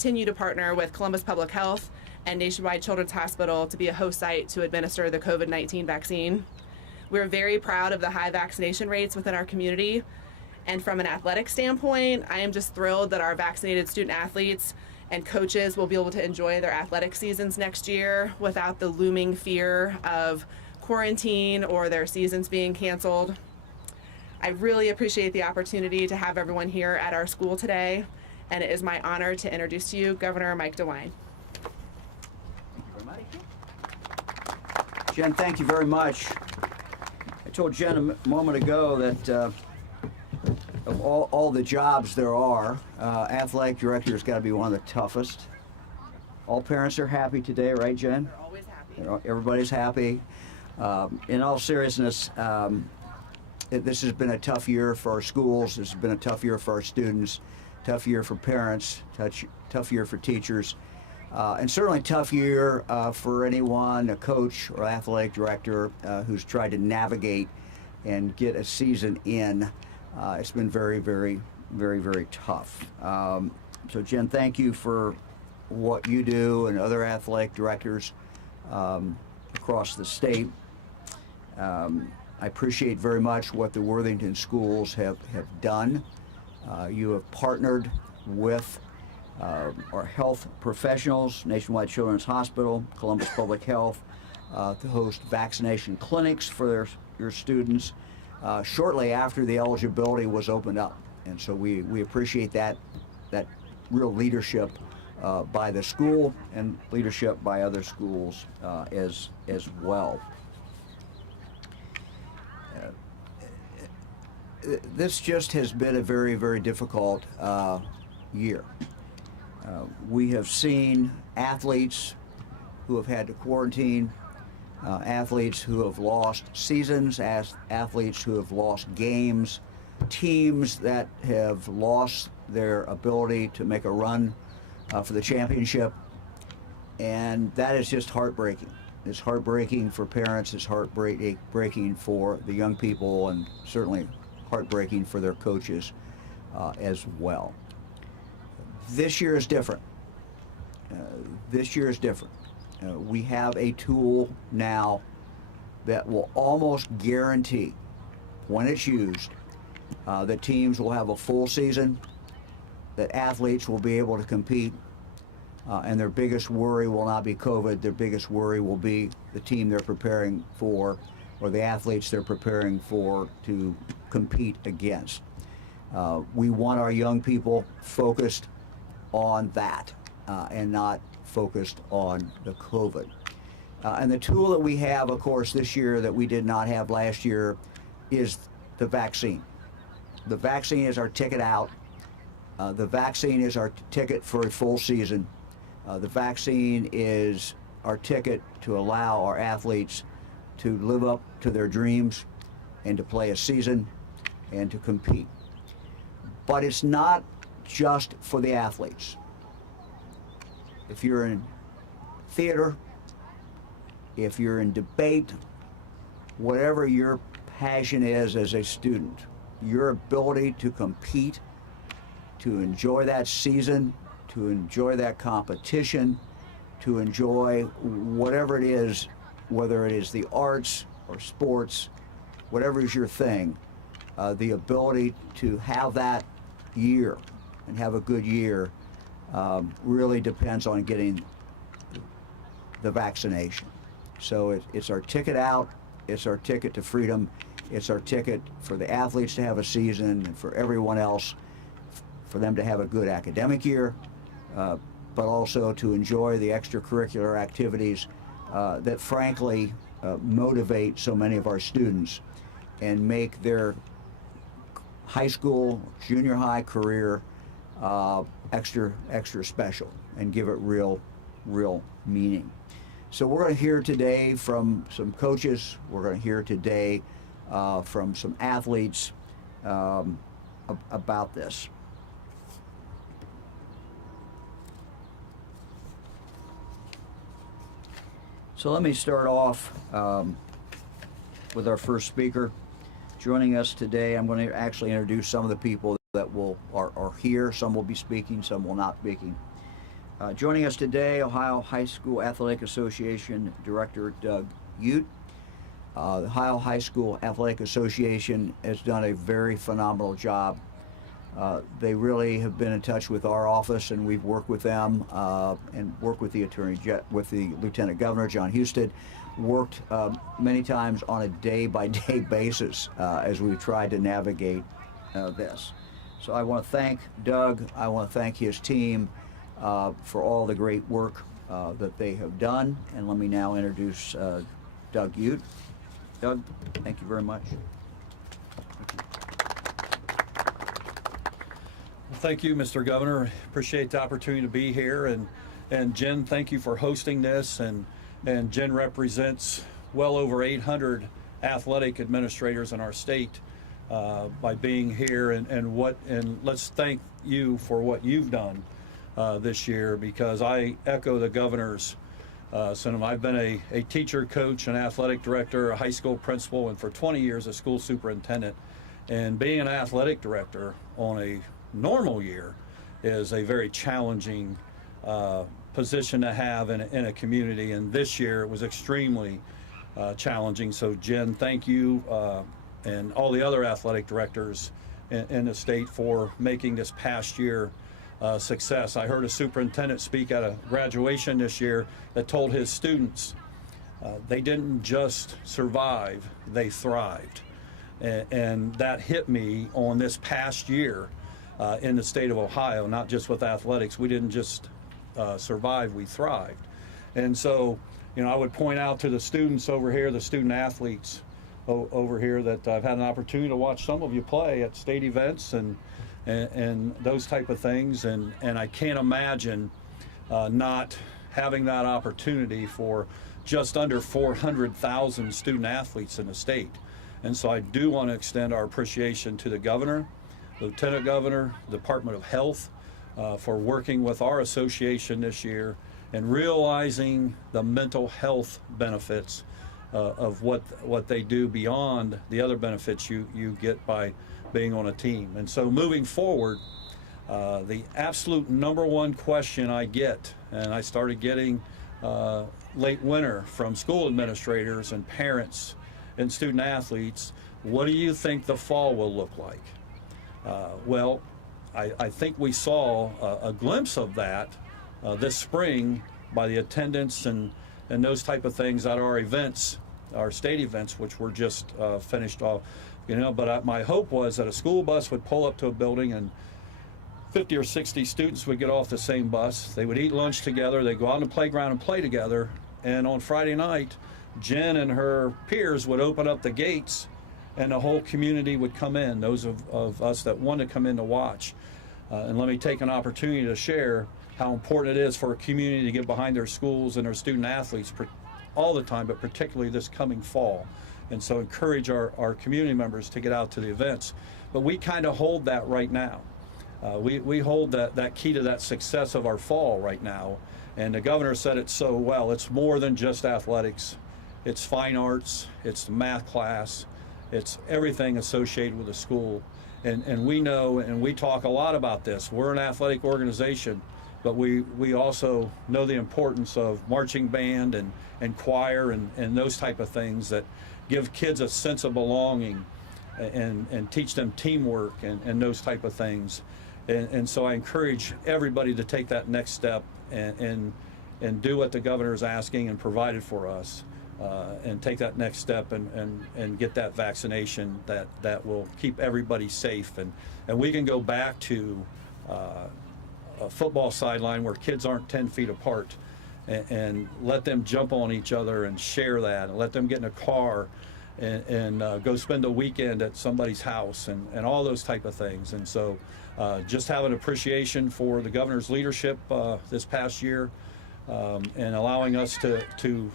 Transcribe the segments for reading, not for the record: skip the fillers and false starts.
continue to partner with Columbus Public Health and Nationwide Children's Hospital to be a host site to administer the COVID-19 vaccine. We're very proud of the high vaccination rates within our community. And from an athletic standpoint, I am just thrilled that our vaccinated student athletes and coaches will be able to enjoy their athletic seasons next year without the looming fear of quarantine or their seasons being canceled. I really appreciate the opportunity to have everyone here at our school today, and it is my honor to introduce to you Governor Mike DeWine. Thank you very much. Jen, thank you very much. I told Jen a moment ago that of all the jobs there are, athletic director has got to be one of the toughest. All parents are happy today, right, Jen? They're always happy. Everybody's happy. In all seriousness, this has been a tough year for our schools. This has been a tough year for our students, tough year for parents, tough year for teachers, and certainly tough year for anyone, a coach or athletic director who's tried to navigate and get a season in. It's been very, very, very, very tough. So Jen, thank you for what you do and other athletic directors across the state. I appreciate very much what the Worthington schools have done. You have partnered with our health professionals, Nationwide Children's Hospital, Columbus Public Health, to host vaccination clinics for your students shortly after the eligibility was opened up. And so we appreciate that real leadership by the school and leadership by other schools as well. This just has been a very, very difficult year. We have seen athletes who have had to quarantine, athletes who have lost seasons, athletes who have lost games, teams that have lost their ability to make a run for the championship, and that is just heartbreaking. It's heartbreaking for parents, it's heartbreaking for the young people, and certainly heartbreaking for their coaches as well. This year is different. This year is different. We have a tool now that will almost guarantee, when it's used, that teams will have a full season, that athletes will be able to compete, and their biggest worry will not be COVID. Their biggest worry will be the team they're preparing for, or the athletes they're preparing for to compete against. We want our young people focused on that and not focused on the COVID. And the tool that we have, of course, this year that we did not have last year is the vaccine. The vaccine is our ticket out. The vaccine is our ticket for a full season. The vaccine is our ticket to allow our athletes to live up to their dreams and to play a season and to compete. But it's not just for the athletes. If you're in theater, if you're in debate, whatever your passion is as a student, your ability to compete, to enjoy that season, to enjoy that competition, to enjoy whatever it is, whether it is the arts or sports, whatever is your thing, the ability to have that year and have a good year really depends on getting the vaccination. So it's our ticket out, it's our ticket to freedom, it's our ticket for the athletes to have a season and for everyone else, for them to have a good academic year, but also to enjoy the extracurricular activities that frankly motivate so many of our students and make their high school, junior high career extra special and give it real meaning. So we're going to hear today from some coaches, we're going to hear today from some athletes about this. So let me start off with our first speaker. Joining us today, I'm going to actually introduce some of the people that are here. Some will be speaking, some will not be speaking. Joining us today, Ohio High School Athletic Association Director Doug Ute. The Ohio High School Athletic Association has done a very phenomenal job. They really have been in touch with our office, and we've worked with them and worked with the Lieutenant Governor John Husted. Worked many times on a day-by-day basis as we've tried to navigate this. So I want to thank Doug. I want to thank his team for all the great work that they have done. And let me now introduce Doug Ute. Doug, thank you very much. Thank you, Mr. Governor. Appreciate the opportunity to be here. And Jen, thank you for hosting this. And Jen represents well over 800 athletic administrators in our state by being here. And let's thank you for what you've done this year, because I echo the governor's sentiment. I've been a teacher, coach, an athletic director, a high school principal, and for 20 years a school superintendent. And being an athletic director on a normal year is a very challenging position to have in a community, and this year it was extremely challenging. So Jen, thank you and all the other athletic directors in the state for making this past year success. I heard a superintendent speak at a graduation this year that told his students they didn't just survive, they thrived. And that hit me on this past year in the state of Ohio, not just with athletics. We didn't just survive, we thrived. And so, I would point out to the students over here, the student athletes over here, that I've had an opportunity to watch some of you play at state events and those type of things. And I can't imagine not having that opportunity for just under 400,000 student athletes in the state. And so I do want to extend our appreciation to the governor, Lieutenant Governor, Department of Health, for working with our association this year and realizing the mental health benefits of what they do beyond the other benefits you get by being on a team. And so moving forward, the absolute number one question I get, and I started getting late winter from school administrators and parents and student athletes, what do you think the fall will look like? Well, I think we saw a glimpse of that this spring by the attendance and those type of things at our events, our state events, which were just finished off. But my hope was that a school bus would pull up to a building and 50 or 60 students would get off the same bus. They would eat lunch together. They'd go out on the playground and play together. And on Friday night, Jen and her peers would open up the gates and the whole community would come in, those of us that want to come in to watch. And let me take an opportunity to share how important it is for a community to get behind their schools and their student athletes all the time, but particularly this coming fall. And so encourage our community members to get out to the events. But we kind of hold that right now. We hold that key to that success of our fall right now. And the governor said it so well. It's more than just athletics. It's fine arts, it's the math class, it's everything associated with the school. And we know, and we talk a lot about this, we're an athletic organization, but we also know the importance of marching band and choir and those type of things that give kids a sense of belonging and teach them teamwork and those type of things. And so I encourage everybody to take that next step and do what the governor is asking and provided for us. And take that next step and get that vaccination that will keep everybody safe. And we can go back to a football sideline where kids aren't 10 feet apart and let them jump on each other and share that, and let them get in a car and go spend a weekend at somebody's house and all those type of things. And so just have an appreciation for the governor's leadership this past year and allowing us to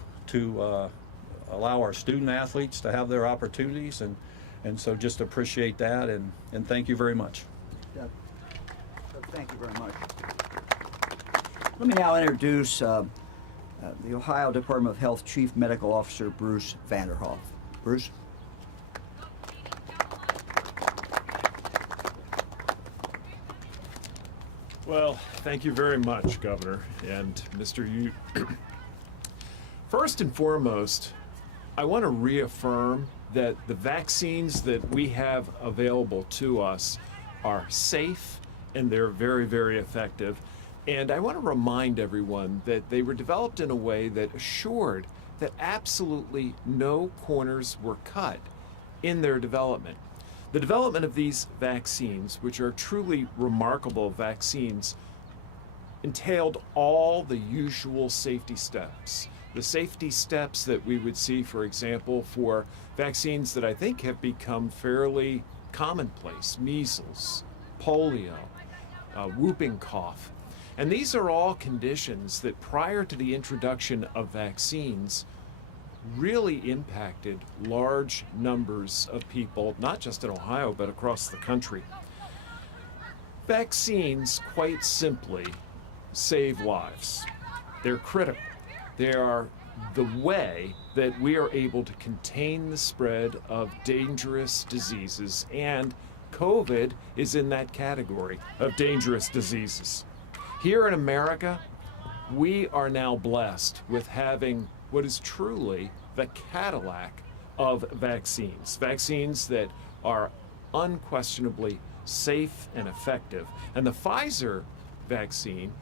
allow our student athletes to have their opportunities, and so just appreciate that and thank you very much. Doug, thank you very much. Let me now introduce the Ohio Department of Health Chief Medical Officer Bruce Vanderhoff. Bruce. Well, thank you very much, Governor and Mr. Ute. First and foremost, I want to reaffirm that the vaccines that we have available to us are safe and they're very, very effective. And I want to remind everyone that they were developed in a way that assured that absolutely no corners were cut in their development. The development of these vaccines, which are truly remarkable vaccines, entailed all the usual safety steps. The safety steps that we would see, for example, for vaccines that I think have become fairly commonplace: measles, polio, whooping cough. And these are all conditions that prior to the introduction of vaccines really impacted large numbers of people, not just in Ohio, but across the country. Vaccines, quite simply, save lives. They're critical. They are the way that we are able to contain the spread of dangerous diseases, and COVID is in that category of dangerous diseases. Here in America, we are now blessed with having what is truly the Cadillac of vaccines. Vaccines that are unquestionably safe and effective. And the Pfizer vaccine,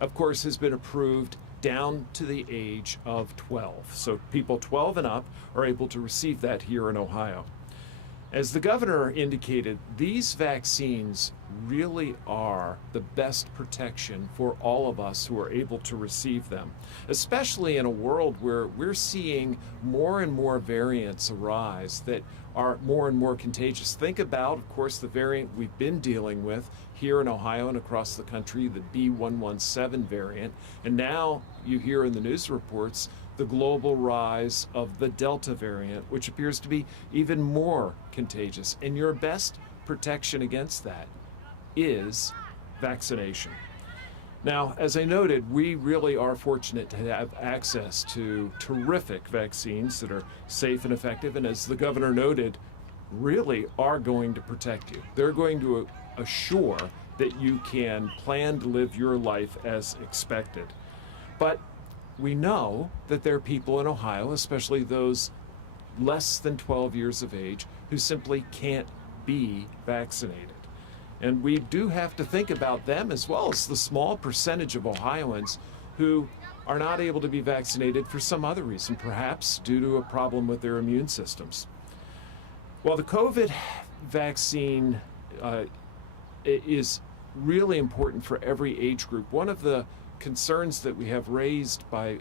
of course, has been approved down to the age of 12. So people 12 and up are able to receive that here in Ohio. As the governor indicated, these vaccines really are the best protection for all of us who are able to receive them, especially in a world where we're seeing more and more variants arise that are more and more contagious. Think about, of course, the variant we've been dealing with here in Ohio and across the country, the B.1.1.7 variant, and now you hear in the news reports the global rise of the Delta variant, which appears to be even more contagious. And your best protection against that is vaccination. Now, as I noted, we really are fortunate to have access to terrific vaccines that are safe and effective, and as the governor noted, really are going to protect you. They're going to assure that you can plan to live your life as expected. But we know that there are people in Ohio, especially those less than 12 years of age, who simply can't be vaccinated. And we do have to think about them as well as the small percentage of Ohioans who are not able to be vaccinated for some other reason, perhaps due to a problem with their immune systems. While the COVID vaccine is really important for every age group, one of the concerns that we have raised by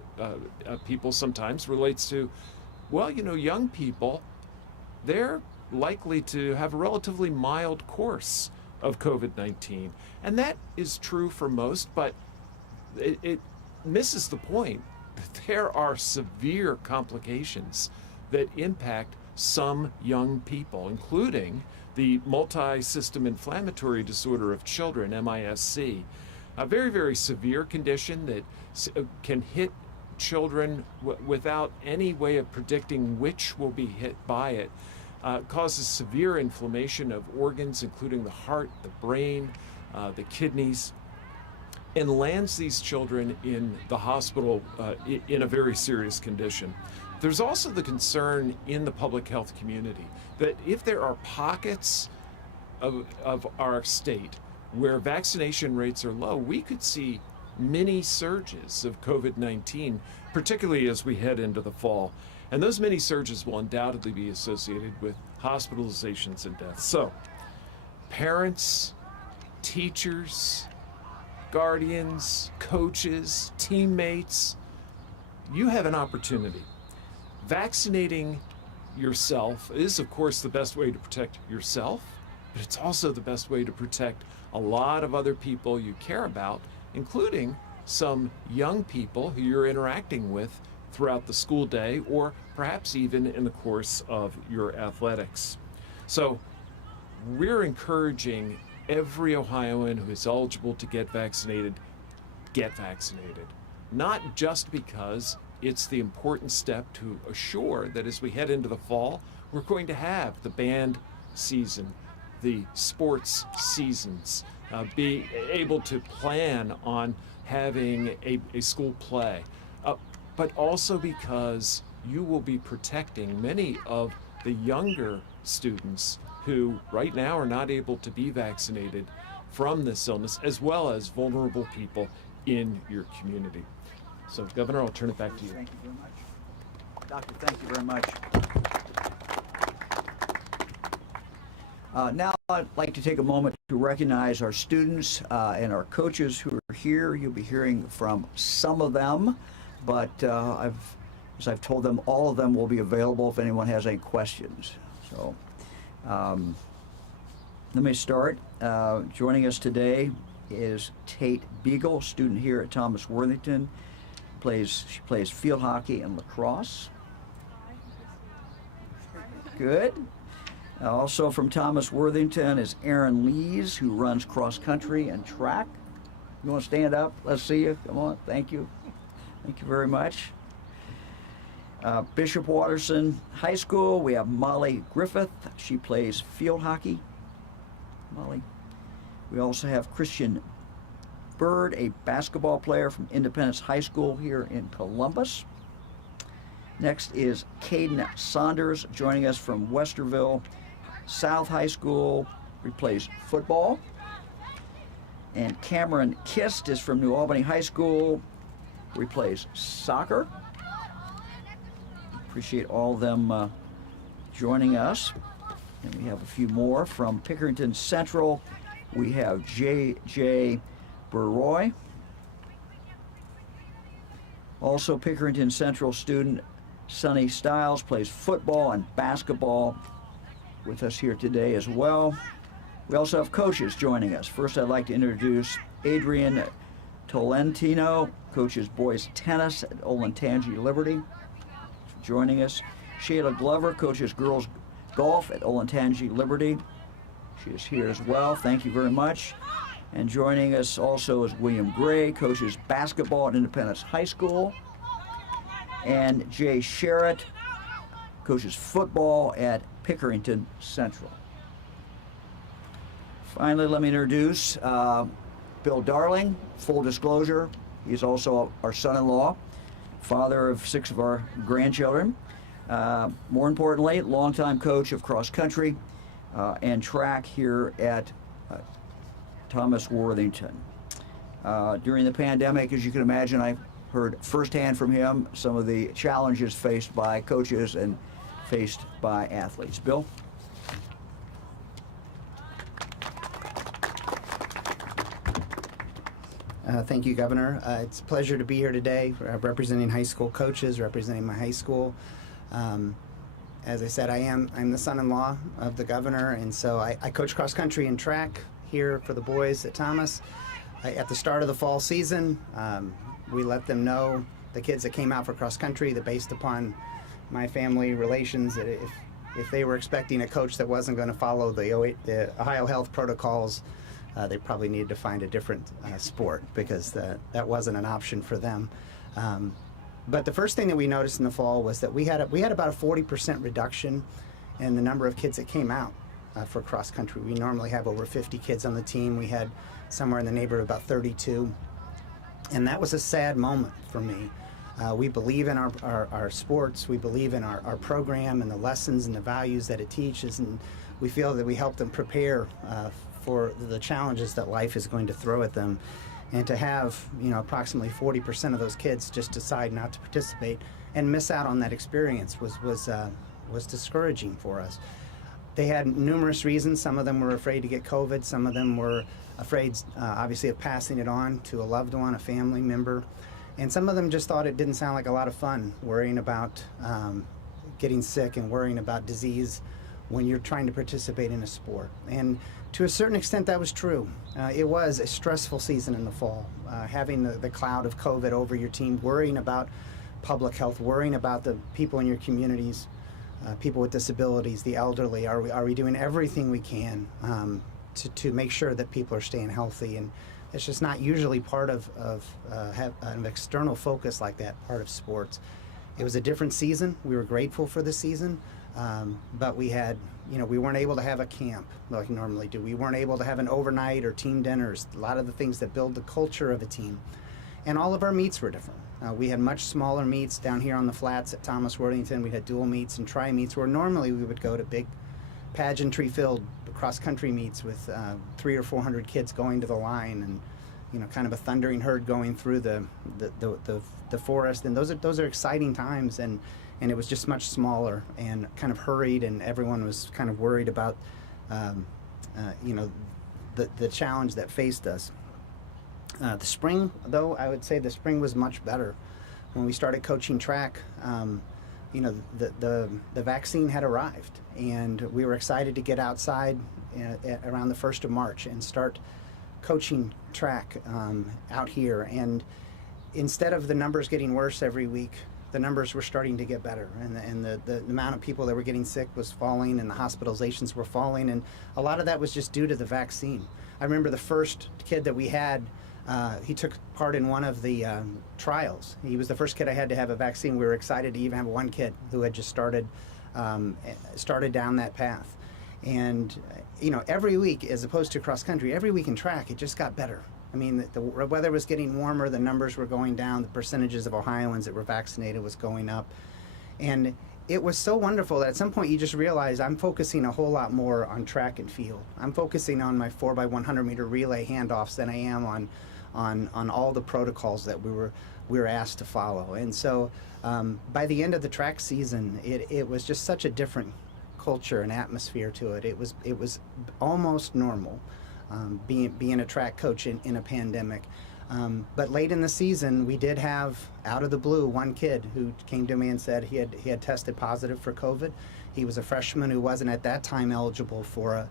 people sometimes relates to, well, you know, young people, they're likely to have a relatively mild course of COVID-19. And that is true for most, but it misses the point that there are severe complications that impact some young people, including the multi-system inflammatory disorder of children, MIS-C. A very, very severe condition that can hit children without any way of predicting which will be hit by it. Causes severe inflammation of organs, including the heart, the brain, the kidneys, and lands these children in the hospital in a very serious condition. There's also the concern in the public health community that if there are pockets of our state where vaccination rates are low, we could see mini surges of COVID-19, particularly as we head into the fall. And those mini surges will undoubtedly be associated with hospitalizations and deaths. So, parents, teachers, guardians, coaches, teammates, you have an opportunity. Vaccinating yourself is, of course, the best way to protect yourself, but it's also the best way to protect a lot of other people you care about, including some young people who you're interacting with throughout the school day or perhaps even in the course of your athletics. So we're encouraging every Ohioan who is eligible to get vaccinated, not just because it's the important step to assure that as we head into the fall, we're going to have the band season, the sports seasons, be able to plan on having a school play, but also because you will be protecting many of the younger students who right now are not able to be vaccinated from this illness, as well as vulnerable people in your community. So, Governor, I'll turn it back to you. Thank you very much. Doctor, thank you very much. Now I'd like to take a moment to recognize our students and our coaches who are here. You'll be hearing from some of them, but as I've told them, all of them will be available if anyone has any questions. So let me start. Joining us today is Tate Beagle, student here at Thomas Worthington. She plays field hockey and lacrosse. Good. Also from Thomas Worthington is Aaron Lees, who runs cross country and track. You want to stand up? Let's see you. Come on. Thank you. Thank you very much. Bishop Watterson High School, we have Molly Griffith. She plays field hockey. Molly. We also have Christian Bird, a basketball player from Independence High School here in Columbus. Next is Caden Saunders, joining us from Westerville South High School. He plays football. And Cameron Kist is from New Albany High School. He plays soccer. Appreciate all of them joining us. And we have a few more from Pickerington Central. We have J.J. Burroy. Also Pickerington Central student Sonny Stiles plays football and basketball with us here today as well. We also have coaches joining us. First, I'd like to introduce Adrian Tolentino, coaches boys tennis at Olentangy Liberty, joining us. Shayla Glover, coaches girls golf at Olentangy Liberty. She is here as well. Thank you very much. And joining us also is William Gray, coaches basketball at Independence High School. And Jay Sherritt, coaches football at Pickerington Central. Finally, let me introduce Bill Darling. Full disclosure, he's also our son-in-law, father of 6 of our grandchildren. More importantly, longtime coach of cross country and track here at Thomas Worthington. During the pandemic, as you can imagine, I heard firsthand from him some of the challenges faced by coaches and faced by athletes. Bill? Thank you, Governor. It's a pleasure to be here today representing high school coaches, representing my high school. As I said, I'm the son-in-law of the governor, and so I coach cross country and track here for the boys at Thomas. At the start of the fall season, we let them know, the kids that came out for cross country, that based upon my family relations, that if they were expecting a coach that wasn't going to follow the Ohio health protocols, they probably needed to find a different sport, because that wasn't an option for them. But the first thing that we noticed in the fall was that we had about a 40% reduction in the number of kids that came out for cross country. We normally have over 50 kids on the team. We had somewhere in the neighborhood of about 32. And that was a sad moment for me. We believe in our sports. We believe in our program and the lessons and the values that it teaches. And we feel that we help them prepare for the challenges that life is going to throw at them. And to have, approximately 40% of those kids just decide not to participate and miss out on that experience was discouraging for us. They had numerous reasons. Some of them were afraid to get COVID. Some of them were afraid, obviously, of passing it on to a loved one, a family member. And some of them just thought it didn't sound like a lot of fun, worrying about getting sick and worrying about disease when you're trying to participate in a sport. And to a certain extent, that was true. It was a stressful season in the fall, having the cloud of COVID over your team, worrying about public health, worrying about the people in your communities, people with disabilities, the elderly. Are we doing everything we can to make sure that people are staying healthy? And it's just not usually part of an external focus like that, part of sports. It was a different season. We were grateful for the season, But we had, we weren't able to have a camp like we normally do. We weren't able to have an overnight or team dinners, a lot of the things that build the culture of a team. And all of our meets were different. We had much smaller meets down here on the flats at Thomas Worthington. We had dual meets and tri meets where normally we would go to big pageantry-filled cross-country meets with 300 or 400 kids going to the line, and kind of a thundering herd going through the forest. And those are exciting times, and it was just much smaller and kind of hurried, and everyone was kind of worried about the challenge that faced us. The spring, though, I would say the spring was much better. When we started coaching track, the vaccine had arrived, and we were excited to get outside around the 1st of March and start coaching track out here. And instead of the numbers getting worse every week, the numbers were starting to get better, and the amount of people that were getting sick was falling, and the hospitalizations were falling, and a lot of that was just due to the vaccine. I remember the first kid that we had, he took part in one of the trials. He was the first kid I had to have a vaccine. We were excited to even have one kid who had just started down that path. And every week, as opposed to cross country, every week in track, it just got better. I mean, the weather was getting warmer, the numbers were going down, the percentages of Ohioans that were vaccinated was going up. And it was so wonderful that at some point you just realize I'm focusing a whole lot more on track and field. I'm focusing on my 4x100 meter relay handoffs than I am on all the protocols that we were asked to follow. And so by the end of the track season, it was just such a different culture and atmosphere to it. It was almost normal being a track coach in a pandemic. But late in the season, we did have, out of the blue, one kid who came to me and said he had tested positive for COVID. He was a freshman who wasn't at that time eligible for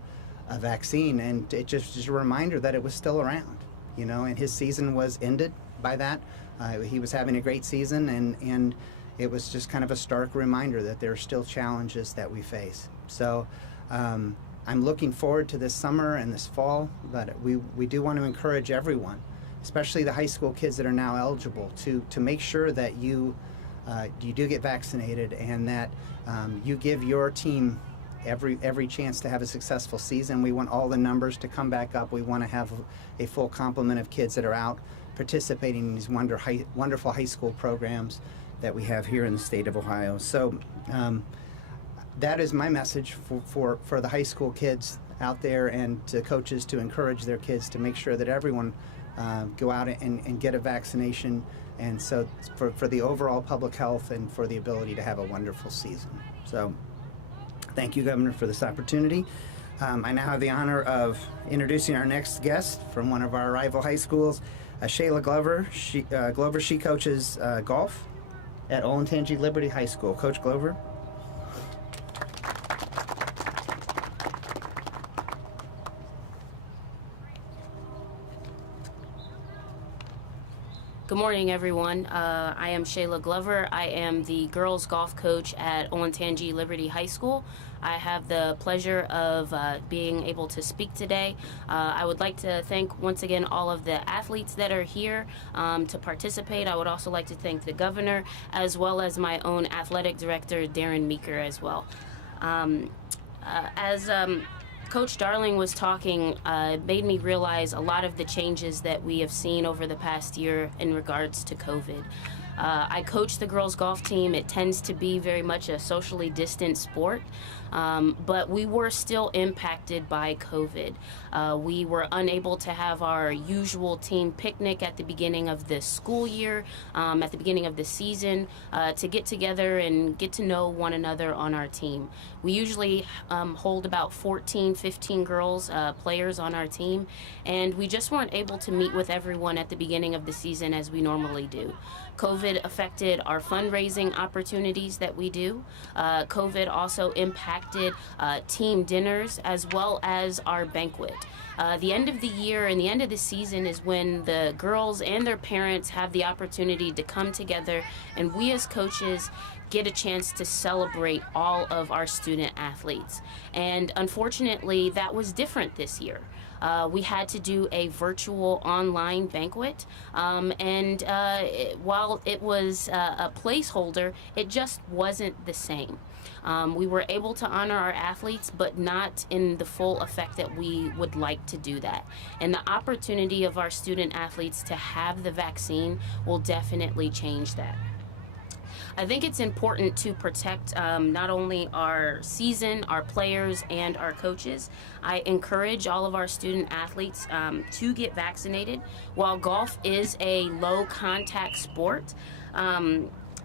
a vaccine, and it just a reminder that it was still around, and his season was ended by that. He was having a great season, and it was just kind of a stark reminder that there are still challenges that we face. So I'm looking forward to this summer and this fall, but we do want to encourage everyone, especially the high school kids that are now eligible, to make sure that you do get vaccinated, and that you give your team every chance to have a successful season. We want all the numbers to come back up. We want to have a full complement of kids that are out participating in these wonderful high school programs that we have here in the state of Ohio. So that is my message for the high school kids out there, and to coaches to encourage their kids to make sure that everyone go out and get a vaccination, and so for the overall public health and for the ability to have a wonderful season. So thank you, Governor, for this opportunity. I now have the honor of introducing our next guest from one of our rival high schools, Shayla Glover. She coaches golf at Olentangy Liberty High School. Coach Glover. Good morning, everyone. I am Shayla Glover. I am the girls golf coach at Olentangy Liberty High School. I have the pleasure of being able to speak today. I would like to thank once again all of the athletes that are here to participate. I would also like to thank the governor, as well as my own athletic director, Darren Meeker, as well. As Coach Darling was talking, made me realize a lot of the changes that we have seen over the past year in regards to COVID. I coach the girls golf team. It tends to be very much a socially distant sport, but we were still impacted by COVID. We were unable to have our usual team picnic at the beginning of the school year, at the beginning of the season, to get together and get to know one another on our team. We usually hold about 14, 15 girls, players on our team, and we just weren't able to meet with everyone at the beginning of the season as we normally do. COVID affected our fundraising opportunities that we do. COVID also impacted team dinners as well as our banquet. The end of the year and the end of the season is when the girls and their parents have the opportunity to come together, and we as coaches get a chance to celebrate all of our student athletes. And unfortunately, that was different this year. We had to do a virtual online banquet, and while it was a placeholder, it just wasn't the same. We were able to honor our athletes, but not in the full effect that we would like to do that. And the opportunity of our student athletes to have the vaccine will definitely change that. I think it's important to protect not only our season, our players, and our coaches. I encourage all of our student athletes to get vaccinated. While golf is a low contact sport,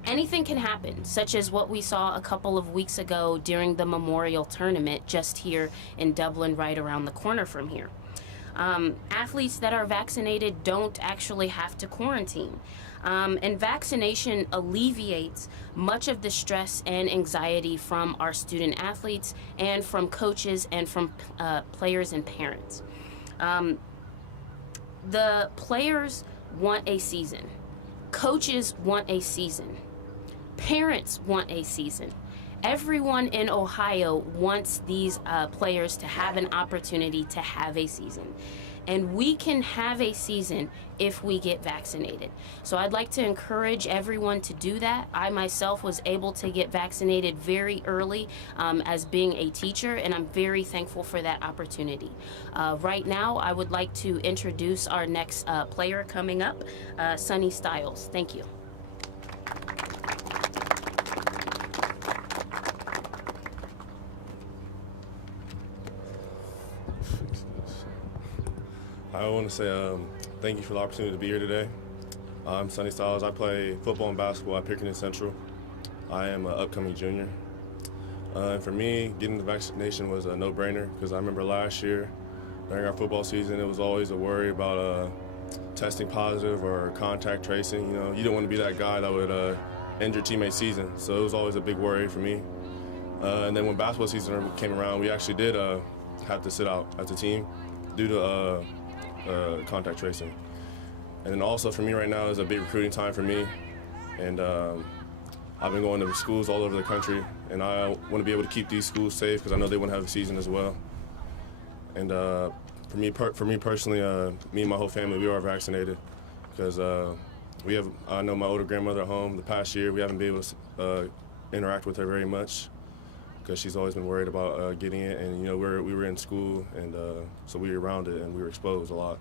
anything can happen, such as what we saw a couple of weeks ago during the Memorial Tournament just here in Dublin, right around the corner from here. Athletes that are vaccinated don't actually have to quarantine. And vaccination alleviates much of the stress and anxiety from our student athletes and from coaches and from players and parents. The players want a season. Coaches want a season. Parents want a season. Everyone in Ohio wants these players to have an opportunity to have a season. And we can have a season if we get vaccinated. So I'd like to encourage everyone to do that. I myself was able to get vaccinated very early as being a teacher, and I'm very thankful for that opportunity. Right now, I would like to introduce our next player coming up, Sunny Styles. Thank you. I want to say thank you for the opportunity to be here today. I'm Sunny Styles. I play football and basketball at Pickerington Central. I am an upcoming junior. And for me, getting the vaccination was a no-brainer because I remember last year during our football season, it was always a worry about testing positive or contact tracing. You know, you didn't want to be that guy that would end your teammate's season. So it was always a big worry for me. And then when basketball season came around, we actually did have to sit out as a team due to contact tracing. And then also for me right now is a big recruiting time for me. And I've been going to schools all over the country, and I want to be able to keep these schools safe because I know they want to have a season as well. And for me personally, me and my whole family, we are vaccinated because I know my older grandmother at home. The past year, we haven't been able to interact with her very much because she's always been worried about getting it. And you know, we were in school, and so we were around it, and we were exposed a lot.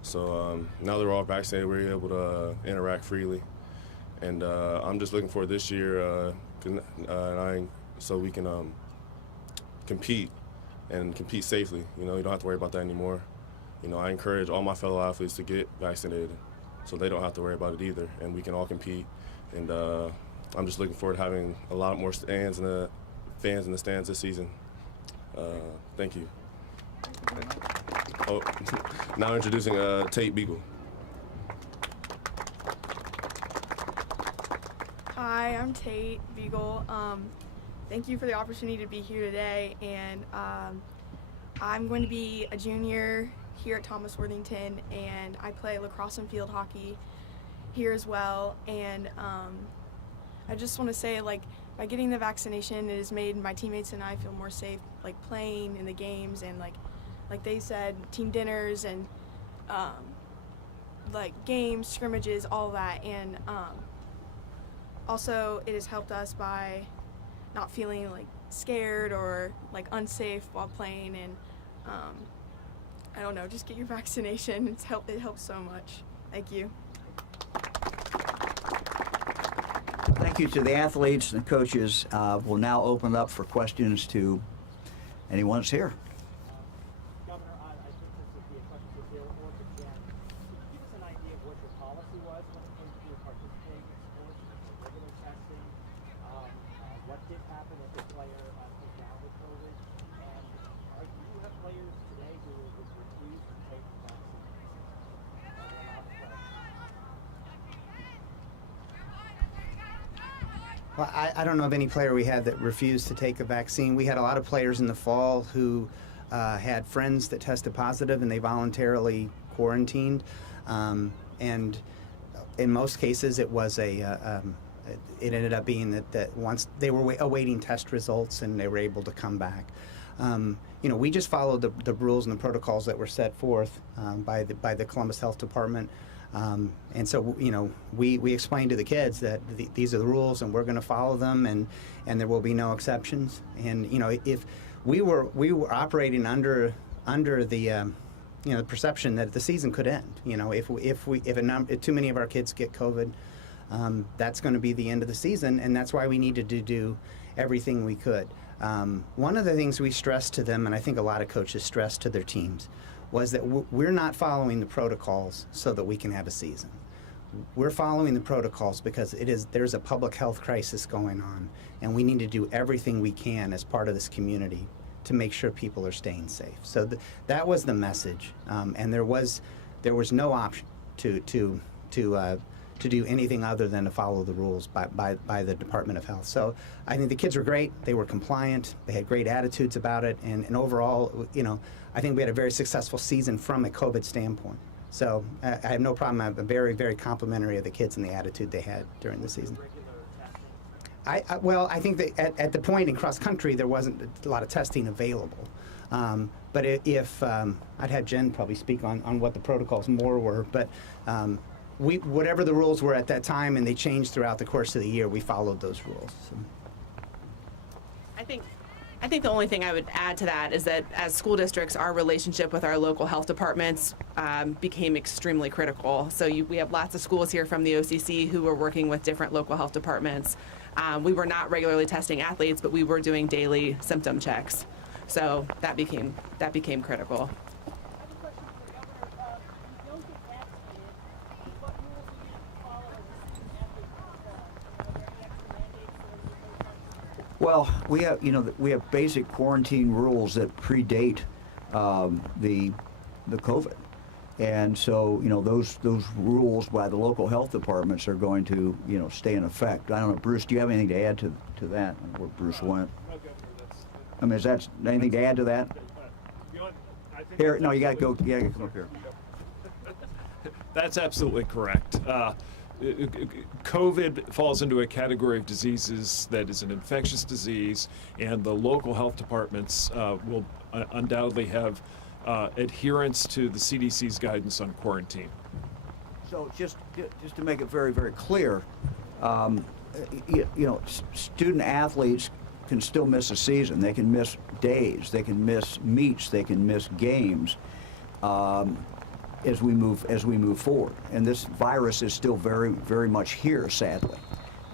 So now that we're all vaccinated, we're able to interact freely. And I'm just looking forward this year, so we can compete and compete safely. You know, you don't have to worry about that anymore. You know, I encourage all my fellow athletes to get vaccinated, so they don't have to worry about it either, and we can all compete. And I'm just looking forward to having a lot more fans in the stands this season. Thank you. Oh, now introducing Tate Beagle. Hi, I'm Tate Beagle. Thank you for the opportunity to be here today, and I'm going to be a junior here at Thomas Worthington, and I play lacrosse and field hockey here as well. And I just want to say, like, by getting the vaccination, it has made my teammates and I feel more safe, like playing in the games, and like they said, team dinners and like games, scrimmages, all that. And also it has helped us by not feeling like scared or like unsafe while playing. And I don't know, just get your vaccination. It helps so much. Thank you. Thank you to the athletes and coaches. We'll now open up for questions to anyone that's here. Governor, I think this would be a question for Bill or to Jen. Could you give us an idea of what your policy was when it came to participating in sports, regular testing? What did happen if a player came down with COVID? And do you have players today who would refuse to take the vaccine? Well, I don't know of any player we had that refused to take a vaccine. We had a lot of players in the fall who had friends that tested positive, and they voluntarily quarantined. And in most cases, it was it ended up being that once they were awaiting test results and they were able to come back. We just followed the rules and the protocols that were set forth by the Columbus Health Department. And so, we explained to the kids that these are the rules and we're going to follow them, and there will be no exceptions. And, if we were operating under the, the perception that the season could end. If too many of our kids get COVID, that's going to be the end of the season, and that's why we needed to do everything we could. One of the things we stressed to them, and I think a lot of coaches stressed to their teams, was that we're not following the protocols so that we can have a season. We're following the protocols because there's a public health crisis going on, and we need to do everything we can as part of this community to make sure people are staying safe. So that was the message, and there was no option to do anything other than to follow the rules by the Department of Health. So I think the kids were great. They were compliant. They had great attitudes about it, and overall, I think we had a very successful season from a COVID standpoint. So I have no problem. I'm very, very complimentary of the kids and the attitude they had during the season. I think that at the point in cross country there wasn't a lot of testing available. But if I'd have Jen probably speak on what the protocols more were, but whatever the rules were at that time, and they changed throughout the course of the year, we followed those rules. So. I think the only thing I would add to that is that as school districts, our relationship with our local health departments became extremely critical. So we have lots of schools here from the OCC who were working with different local health departments. We were not regularly testing athletes, but we were doing daily symptom checks. So that became critical. Well, we have basic quarantine rules that predate the COVID, and so those rules by the local health departments are going to stay in effect. I don't know, Bruce, do you have anything to add to that? Where Bruce went? I mean, is that anything to add to that? Here, no, you got to go. You got to come up here. That's absolutely correct. COVID falls into a category of diseases that is an infectious disease, and the local health departments will undoubtedly have adherence to the CDC's guidance on quarantine. So just to make it very, very clear, student athletes can still miss a season. They can miss days. They can miss meets. They can miss games. As we move forward, and this virus is still very, very much here, sadly,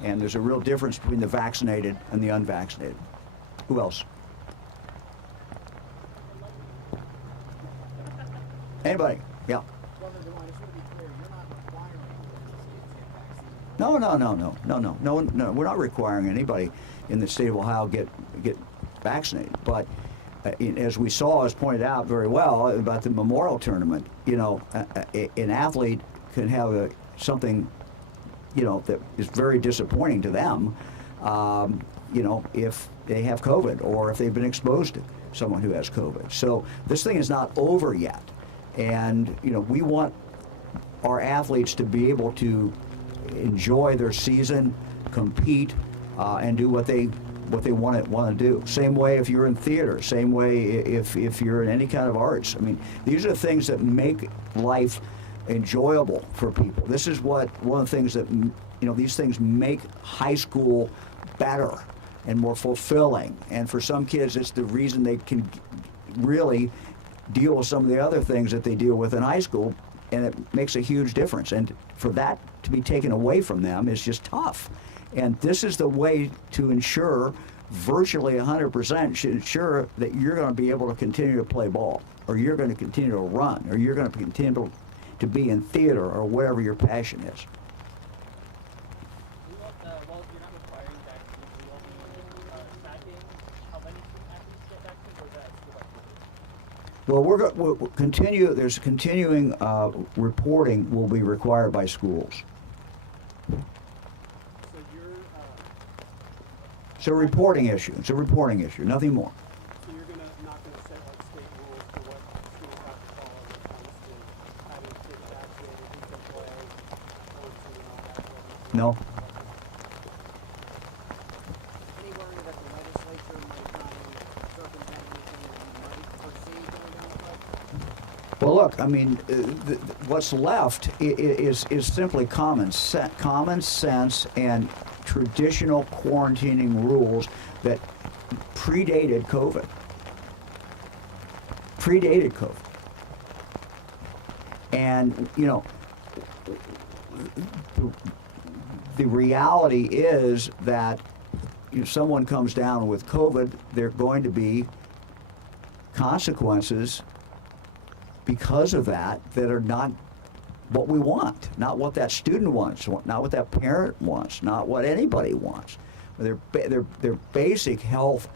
and there's a real difference between the vaccinated and the unvaccinated. Who else? Anybody? Yeah. No. We're not requiring anybody in the state of Ohio get vaccinated, but. As we saw, as pointed out very well about the Memorial Tournament, an athlete can have something, that is very disappointing to them, if they have COVID or if they've been exposed to someone who has COVID. So this thing is not over yet, and we want our athletes to be able to enjoy their season, compete, and do what they want to do. Same way if you're in theater, same way if you're in any kind of arts. I mean, these are things that make life enjoyable for people. This is one of the things that, these things make high school better and more fulfilling. And for some kids, it's the reason they can really deal with some of the other things that they deal with in high school, and it makes a huge difference. And for that to be taken away from them is just tough. And this is the way to ensure, virtually 100%, should ensure that you're going to be able to continue to play ball, or you're going to continue to run, or you're going to continue to be in theater, or whatever your passion is. Well, you're not requiring vaccines. We will be tracking how many athletes get vaccinated, or is that still up to you? Well, we'll continue. There's continuing reporting will be required by schools. It's a reporting issue. It's a reporting issue, nothing more. So you're not going to set like state rules for what schools have to follow when it comes to having kids vaccinated, who can play, quarantine, all that? No. Any worry that the legislature might try and circumvent anything look, I mean, what's left is simply common sense and traditional quarantining rules that predated COVID. And, you know, the reality is that if someone comes down with COVID, there are going to be consequences because of that are not what we want, not what that student wants, not what that parent wants, not what anybody wants. They're basic health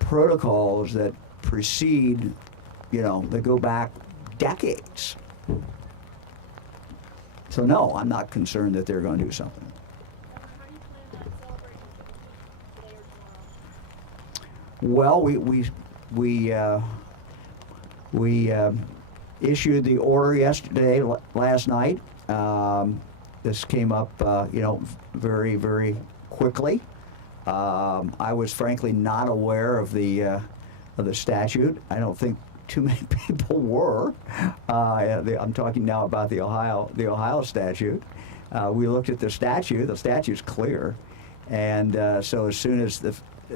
protocols that precede, you know, that go back decades. So no, I'm not concerned that they're going to do something. Well, we issued the order last night. This came up, you know, very, very quickly. I was frankly not aware of the statute. I don't think too many people were. I'm talking now about the Ohio statute. We looked at the statute. The statute's clear, and so as soon as the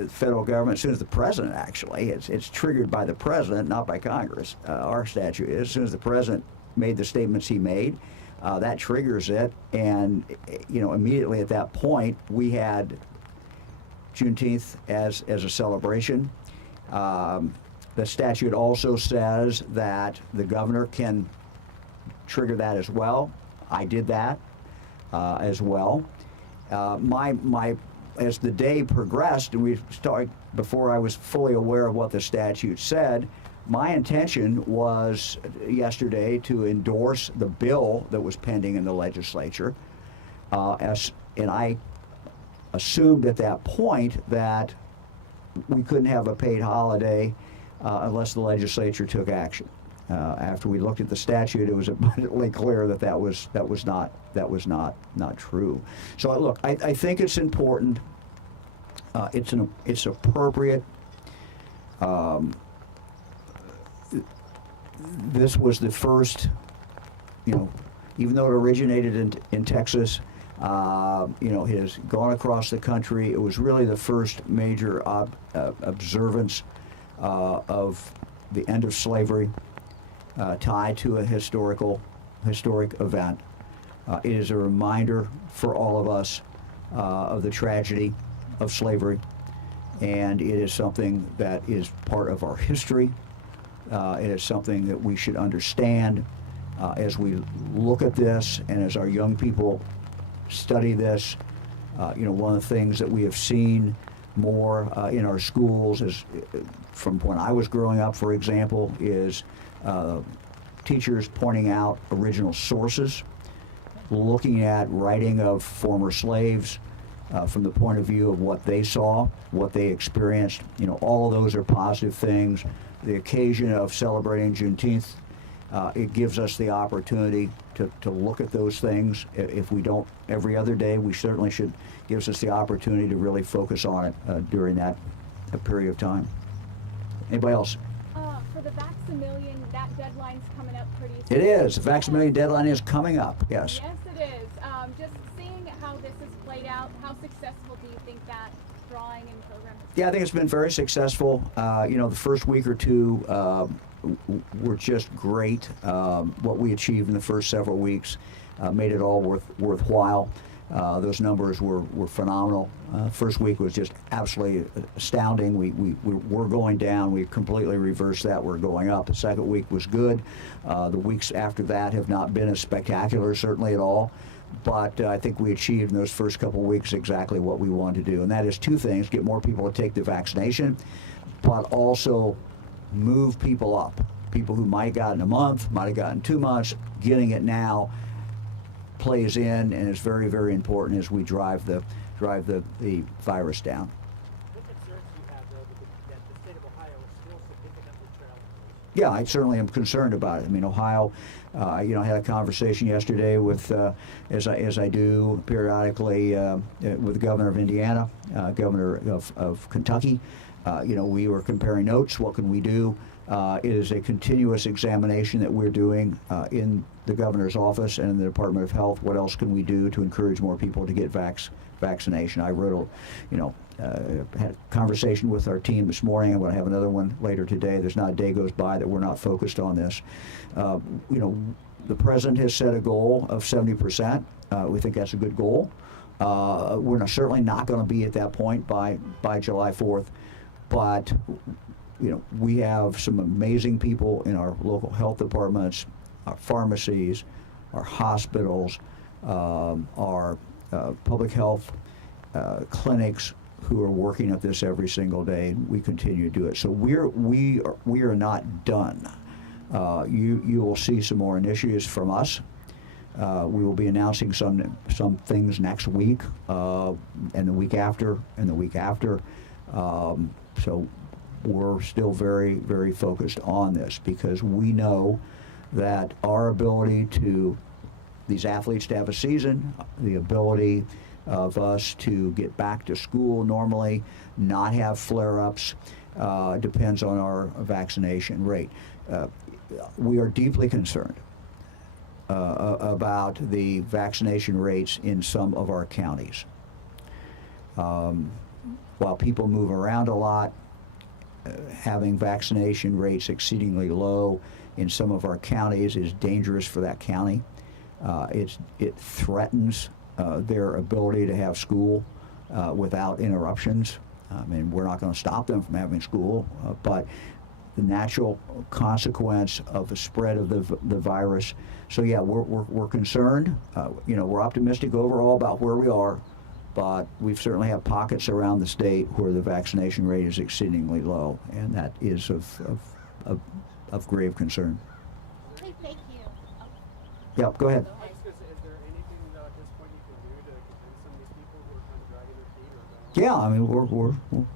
federal government, as soon as the president actually, it's triggered by the president, not by Congress. Our statute is. As soon as the president made the statements he made, that triggers it, and you know, immediately at that point we had Juneteenth as a celebration. The statute also says that the governor can trigger that as well. I did that as well. As the day progressed, and we started before I was fully aware of what the statute said, my intention was yesterday to endorse the bill that was pending in the legislature, and I assumed at that point that we couldn't have a paid holiday unless the legislature took action. After we looked at the statute, it was abundantly clear that that was not true. So look, I think it's important. It's appropriate. This was the first, you know, even though it originated in Texas, you know, it has gone across the country. It was really the first major observance of the end of slavery, tied to a historic event. It is a reminder for all of us of the tragedy of slavery, and it is something that is part of our history. It is something that we should understand as we look at this and as our young people study this. You know, one of the things that we have seen more in our schools is, from when I was growing up, for example, is teachers pointing out original sources, looking at writing of former slaves from the point of view of what they saw, what they experienced. You know, all of those are positive things. The occasion of celebrating Juneteenth, it gives us the opportunity to look at those things. If we don't every other day, we certainly should. Gives us the opportunity to really focus on it during that period of time. Anybody else? For the Vaccimillion, that deadline's coming up pretty soon. It is. The Vaccimillion deadline is coming up, yes. Yes, it is. Just seeing how this has played out, how successful do you think that drawing and program has been? Yeah, I think it's been very successful. You know, the first week or two were just great. What we achieved in the first several weeks made it all worthwhile. Those numbers were phenomenal. First week was just absolutely astounding. We're going down. We completely reversed that. We're going up. The second week was good. The weeks after that have not been as spectacular, certainly at all. But I think we achieved in those first couple of weeks exactly what we wanted to do. And that is two things: get more people to take the vaccination, but also move people up. People who might have gotten a month, might have gotten 2 months, getting it now plays in and is very, very important as we drive the virus down. What concerns do you have, though, that the state of Ohio is still significantly trailing? Yeah, I certainly am concerned about it. I mean, Ohio, you know, I had a conversation yesterday with, as I do periodically, with the governor of Indiana, governor of Kentucky. You know, we were comparing notes. What can we do It is a continuous examination that we're doing in the governor's office and in the Department of Health. What else can we do to encourage more people to get vaccination? I wrote had a conversation with our team this morning. I'm going to have another one later today. There's not a day goes by that we're not focused on this. The president has set a goal of 70%. We think that's a good goal. Certainly not going to be at that point by July 4th, but we have some amazing people in our local health departments, our pharmacies, our hospitals, our public health clinics who are working at this every single day. We continue to do it. So we are not done. You will see some more initiatives from us. We will be announcing some things next week, and the week after, and the week after. So we're still very, very focused on this because we know that our ability these athletes to have a season, the ability of us to get back to school normally, not have flare-ups, depends on our vaccination rate. We are deeply concerned about the vaccination rates in some of our counties. While people move around a lot, having vaccination rates exceedingly low in some of our counties is dangerous for that county. It threatens their ability to have school without interruptions. I mean, we're not going to stop them from having school, but the natural consequence of the spread of the virus. So yeah, we're concerned. We're optimistic overall about where we are, but we've certainly have pockets around the state where the vaccination rate is exceedingly low, and that is of grave concern. Okay, thank you. Yeah, go ahead. I was just gonna say, is there anything at this point you can do to convince some of these people who are kind of dragging their feet or going? Yeah, I mean,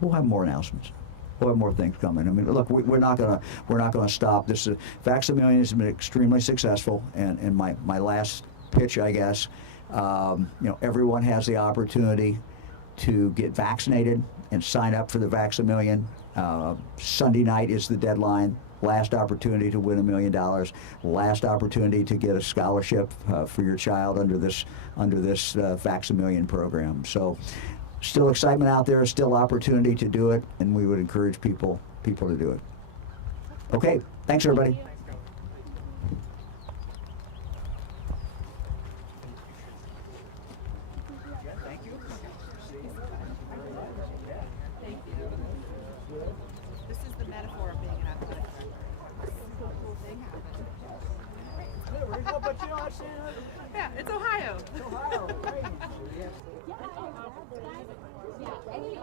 we'll have more announcements. We'll have more things coming. I mean, look, we're not gonna stop. This Vaccinations has been extremely successful, and my last pitch, I guess, everyone has the opportunity to get vaccinated and sign up for the Vax-A-Million. Sunday night is the deadline. Last opportunity to win $1 million. Last opportunity to get a scholarship for your child under this Vax-A-Million program. So, still excitement out there, still opportunity to do it, and we would encourage people to do it. Okay, thanks everybody. This is the metaphor of being an athletic director. Cool thing happened. Yeah, it's Ohio. Yeah, any